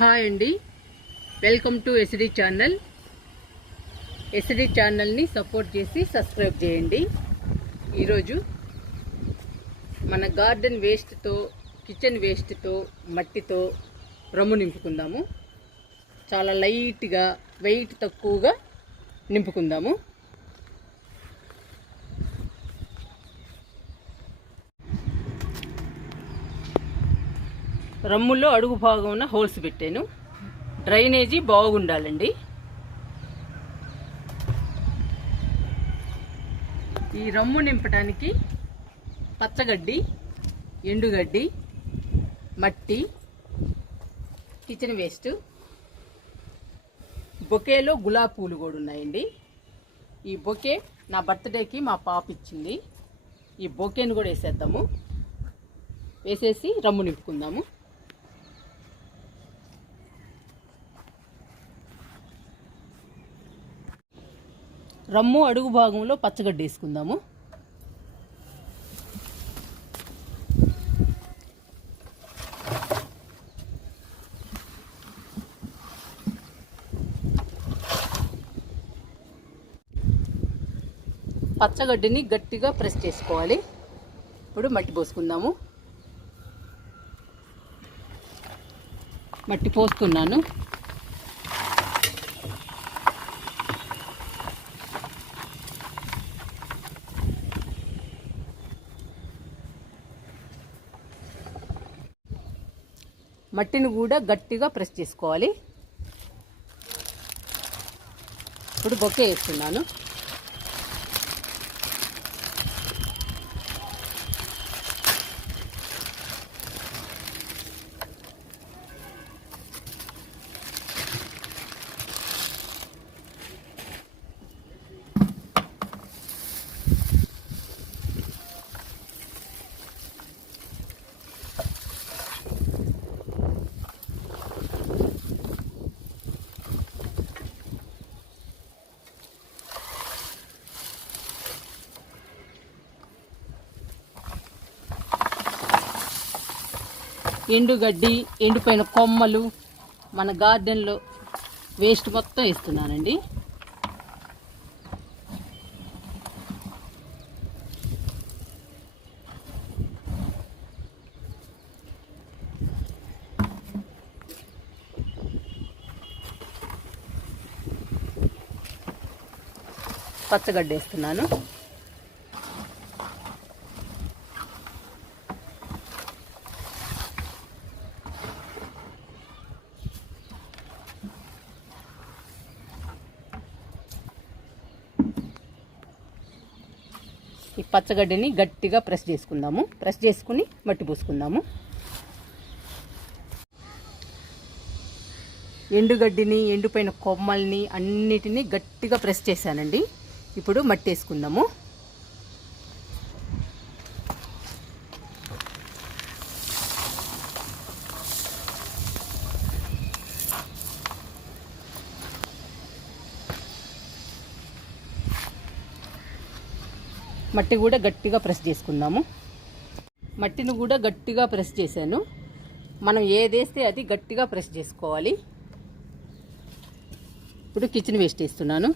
Hi అండి. Welcome to SD channel. SD ఛానల్ని support చేసి సబ్స్క్రైబ్ చేయండి. ఈరోజు మన గార్డెన్ వేస్ట్తో కిచెన్ వేస్ట్తో మట్టితో రమ్ము నింపుకుందాము. చాలా లైట్గా వెయిట్ తక్కువగా నింపుకుందాము. రమ్ములో అడుగు భాగమున హోల్స్ పెట్టాను. డ్రైనేజీ బాగుండాలండి. ఈ రమ్ము నింపడానికి పచ్చగడ్డి ఎండుగడ్డి మట్టి కిచెన్ వేస్ట్ బొకేలో గులాబీ పూలు కూడా ఉన్నాయండి. ఈ బొకే నా బర్త్డేకి మా పాప ఇచ్చింది. ఈ బొకేను కూడా వేసేద్దాము. వేసేసి రమ్ము నింపుకుందాము. రమ్ము అడుగు భాగంలో పచ్చగడ్డ వేసుకుందాము. పచ్చగడ్డిని గట్టిగా ప్రెస్ చేసుకోవాలి. ఇప్పుడు మట్టి పోసుకుందాము. మట్టి పోస్తున్నాను. మట్టిని కూడా గట్టిగా ప్రెస్ చేసుకోవాలి. ఇప్పుడు బొకే వేస్తున్నాను. ఎండుగడ్డి ఎండిపోయిన కొమ్మలు మన గార్డెన్లో వేస్ట్ మొత్తం ఇస్తున్నానండి పచ్చగడ్డ వేస్తున్నాను. ఈ పచ్చగడ్డిని గట్టిగా ప్రెస్ చేసుకుందాము. ప్రెస్ చేసుకుని మట్టి పూసుకుందాము. ఎండుగడ్డిని ఎండిపోయిన కొమ్మల్ని అన్నిటినీ గట్టిగా ప్రెస్ చేశానండి. ఇప్పుడు మట్టి వేసుకుందాము. మట్టి కూడా గట్టిగా ప్రెస్ చేసుకుందాము. మట్టిని కూడా గట్టిగా ప్రెస్ చేశాను. మనం ఏదేస్తే అది గట్టిగా ప్రెస్ చేసుకోవాలి. ఇప్పుడు కిచెన్ వేస్ట్ వేస్తున్నాను.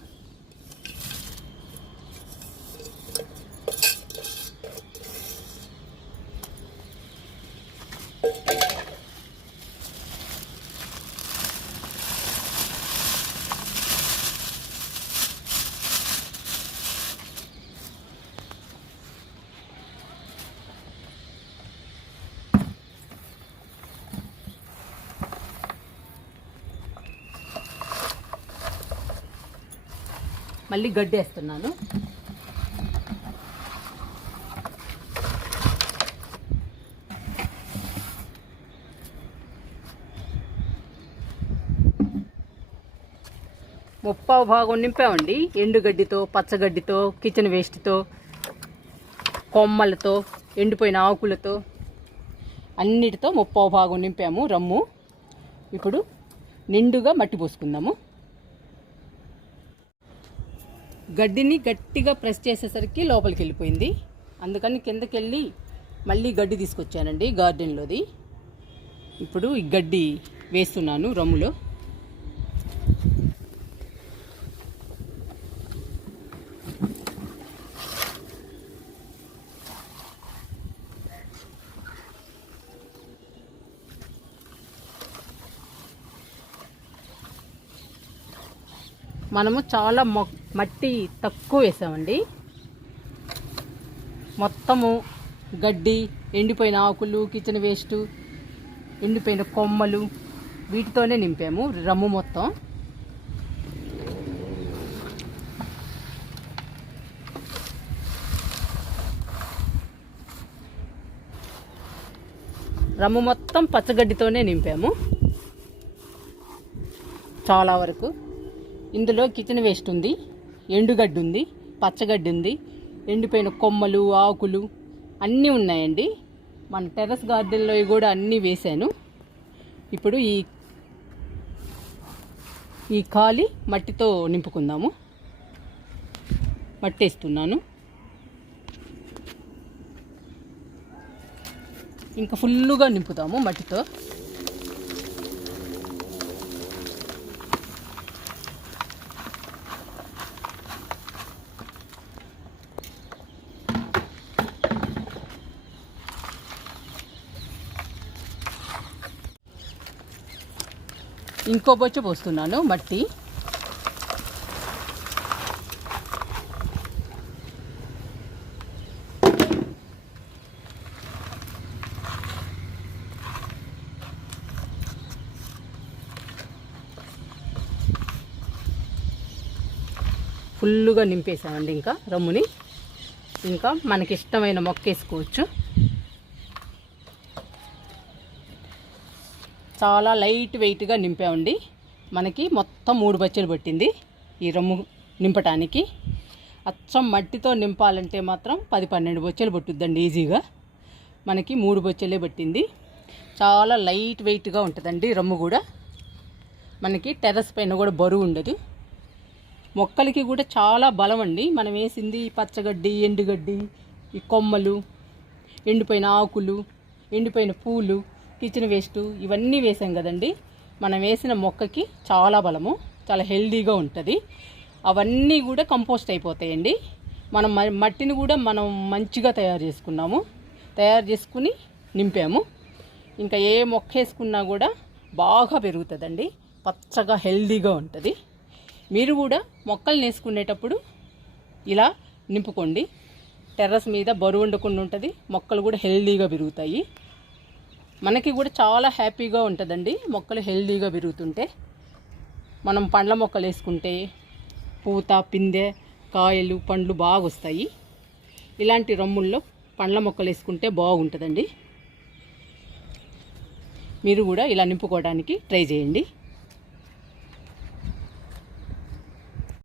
మళ్ళీ గడ్డి వేస్తున్నాను ముప్పావు భాగం నింపామండి. ఎండుగడ్డితో పచ్చగడ్డితో కిచెన్ వేస్ట్తో కొమ్మలతో ఎండిపోయిన ఆకులతో అన్నిటితో ముప్పావు భాగం నింపాము రమ్ము. ఇప్పుడు నిండుగా మట్టి పోసుకుందాము. గడ్డిని గట్టిగా ప్రెస్ చేసేసరికి లోపలికి వెళ్ళిపోయింది. అందుకని కిందకి వెళ్ళి మళ్ళీ గడ్డి తీసుకొచ్చానండి గార్డెన్లోది. ఇప్పుడు ఈ గడ్డి వేస్తున్నాను రమ్ములో. మనము చాలా మొక్క మట్టి తక్కువ వేసామండి. మొత్తము గడ్డి ఎండిపోయిన ఆకులు కిచెన్ వేస్ట్ ఎండిపోయిన కొమ్మలు వీటితోనే నింపాము రమ్ము మొత్తం. రమ్ము మొత్తం పచ్చగడ్డితోనే నింపాము. చాలా వరకు. ఇందులో కిచెన్ వేస్ట్ ఉంది. ఎండుగడ్డి ఉంది పచ్చగడ్డి ఉంది ఎండిపోయిన కొమ్మలు ఆకులు అన్నీ ఉన్నాయండి. మన టెర్రస్ గార్డెన్లో కూడా అన్నీ వేశాను. ఇప్పుడు ఈ ఈ ఖాళీ మట్టితో నింపుకుందాము. మట్టి వేస్తున్నాను ఇంకా ఫుల్లుగా నింపుతాము మట్టితో. ఇంకో బొచ్చు పోస్తున్నాను మట్టి. ఫుల్గా నింపేసామండి ఇంకా రమ్ముని. ఇంకా మనకి ఇష్టమైన మొక్క వేసుకోవచ్చు చాలా లైట్ వెయిట్గా నింపామండి. మనకి మొత్తం మూడు బచ్చలు పట్టింది ఈ రమ్ము నింపటానికి. అచ్చం మట్టితో నింపాలంటే మాత్రం పది పన్నెండు బొచ్చలు పట్టుద్దండి ఈజీగా. మనకి మూడు బొచ్చలే పట్టింది. చాలా లైట్ వెయిట్గా ఉంటుందండి రమ్ము కూడా. మనకి టెర్రస్ పైన కూడా బరువు ఉండదు. మొక్కలకి కూడా చాలా బలం అండి. మనం వేసింది పచ్చగడ్డి ఎండుగడ్డి ఈ కొమ్మలు ఎండిపోయిన ఆకులు ఎండిపోయిన పూలు కిచెన్ వేస్ట్ ఇవన్నీ వేసాం కదండి. మనం వేసిన మొక్కకి చాలా బలము చాలా హెల్దీగా ఉంటుంది. అవన్నీ కూడా కంపోస్ట్ అయిపోతాయండి. మనం మట్టిని కూడా మనం మంచిగా తయారు చేసుకున్నాము. తయారు చేసుకుని నింపాము. ఇంకా ఏ మొక్క వేసుకున్నా కూడా బాగా పెరుగుతుందండి. పచ్చగా హెల్దీగా ఉంటుంది. మీరు కూడా మొక్కలు వేసుకునేటప్పుడు ఇలా నింపుకోండి. టెర్రస్ మీద బరువు ఉండకుండా ఉంటుంది. మొక్కలు కూడా హెల్దీగా పెరుగుతాయి. మనకి కూడా చాలా హ్యాపీగా ఉంటుందండి. మొక్కలు హెల్దీగా పెరుగుతుంటే. మనం పండ్ల మొక్కలు వేసుకుంటే పూత పిందె కాయలు పండ్లు బాగా వస్తాయి. ఇలాంటి రమ్ముల్లో పండ్ల మొక్కలు వేసుకుంటే బాగుంటుందండి. మీరు కూడా ఇలా నింపుకోవడానికి ట్రై చేయండి.